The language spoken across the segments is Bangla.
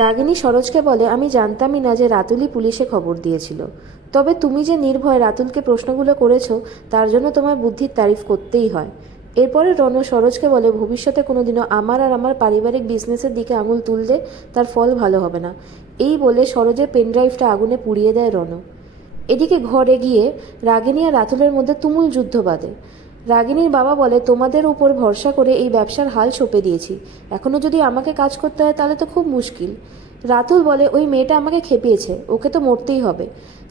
রাগিনী সরোজকে বলে, আমি জানতামই না যে রাতুলই পুলিশে খবর দিয়েছিল। তবে তুমি যে নির্ভয় রাতুলকে প্রশ্নগুলো করেছো, তার জন্য তোমার বুদ্ধির তারিফ করতেই হয়। এরপরে রণ সরোজকে বলে, ভবিষ্যতে কোনোদিনও আমার আর আমার পারিবারিক বিজনেসের দিকে আঙুল তুললে তার ফল ভালো হবে না। এই বলে সরোজের পেনড্রাইভটা আগুনে পুড়িয়ে দেয় রণ। এদিকে ঘরে গিয়ে রাগিনী আর রাতুলের মধ্যে তুমুল যুদ্ধ বাধে। রাগিনীর বাবা বলে, তোমাদের উপর ভরসা করে এই ব্যবসার হাল সঁপে দিয়েছি, এখনও যদি আমাকে কাজ করতে হয় তাহলে তো খুব মুশকিল। রাতুল বলে, ওই মেয়েটা আমাকে খেপিয়েছে, ওকে তো মরতেই হবে।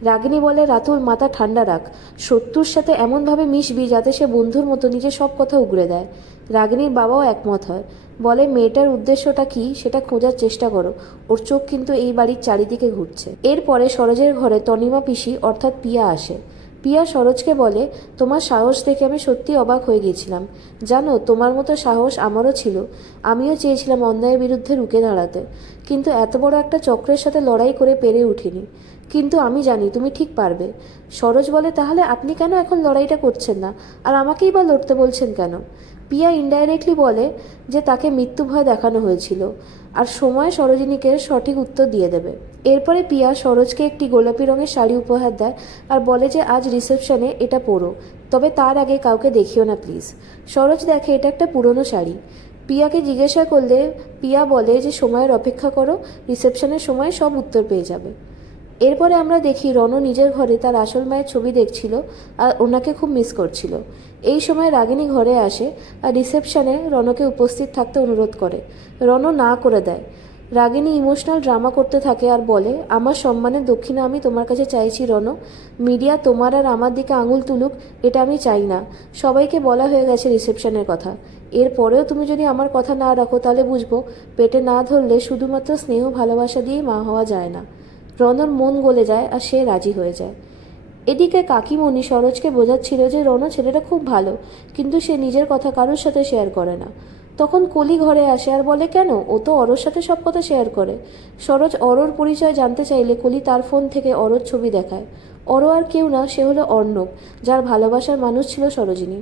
রাগিনী বলে, রাতুল মাথা ঠান্ডা রাখ, শত্রুর সাথে এমনভাবে মিশবি যাতে সে বন্ধুর মতো নিজের সব কথা উগড়ে দেয়। রাগিনীর বাবাও একমত হয়, বলে, মেয়েটার উদ্দেশ্যটা কি সেটা খোঁজার চেষ্টা করো, ওর চোখ কিন্তু এই বাড়ির চারিদিকে ঘুরছে। এরপরে সরোজের ঘরে তনিমা পিসি অর্থাৎ পিয়া আসে। পিয়া সরোজকে বলে, তোমার সাহস দেখে আমি সত্যি অবাক হয়ে গিয়েছিলাম। জানো, তোমার মতো সাহস আমারও ছিল। আমিও চেয়েছিলাম অন্যায়ের বিরুদ্ধে রুখে দাঁড়াতে, কিন্তু এত বড় একটা চক্রের সাথে লড়াই করে পেরে উঠিনি। কিন্তু আমি জানি তুমি ঠিক পারবে। সরোজ বলে, তাহলে আপনি কেন এখন লড়াইটা করছেন না, আর আমাকেই বা লড়তে বলছেন কেন? পিয়া ইনডাইরেক্টলি বলে যে তাকে মৃত্যু ভয় দেখানো হয়েছিল, আর সময় সরোজিনীকে সঠিক উত্তর দিয়ে দেবে। এরপরে পিয়া সরোজকে একটি গোলাপি রঙের শাড়ি উপহার দেয় আর বলে যে আজ রিসেপশনে এটা পরো, তবে তার আগে কাউকে দেখিও না প্লিজ। সরোজ দেখে এটা একটা পুরনো শাড়ি। পিয়াকে জিজ্ঞাসা করলে পিয়া বলে যে সময়ের অপেক্ষা করো, রিসেপশনের সময় সব উত্তর পেয়ে যাবে। এরপরে আমরা দেখি রণ নিজের ঘরে তার আসল মায়ের ছবি দেখছিল আর ওনাকে খুব মিস করছিল। এই সময় রাগিনী ঘরে আসে আর রিসেপশনে রণকে উপস্থিত থাকতে অনুরোধ করে। রণ না করে দেয়। রাগিনী ইমোশনাল ড্রামা করতে থাকে আর বলে, আমার সম্মানের দক্ষিণা আমি তোমার কাছে চাইছি রণ। মিডিয়া তোমার আর আমার দিকে আঙুল তুলুক এটা আমি চাই না। সবাইকে বলা হয়ে গেছে রিসেপশনের কথা। এরপরেও তুমি যদি আমার কথা না রাখো তাহলে বুঝবো পেটে না ধরলে শুধুমাত্র স্নেহ ভালোবাসা দিয়েই মা হওয়া যায় না। রণর মন গলে যায় আর সে রাজি হয়ে যায়। এদিকে কাকিমণি সরোজকে বোঝাচ্ছিল যে রণ ছেলেটা খুব ভালো, কিন্তু সে নিজের কথা কারোর সাথে শেয়ার করে না। তখন কলি ঘরে আসে আর বলে, কেন, ও তো অরোর সাথে সব কথা শেয়ার করে। সরোজ অরোর পরিচয় জানতে চাইলে কলি তার ফোন থেকে অরোর ছবি দেখায়। অরো আর কেউ না, সে হলো অর্ণব, যার ভালোবাসার মানুষ ছিল সরোজিনী।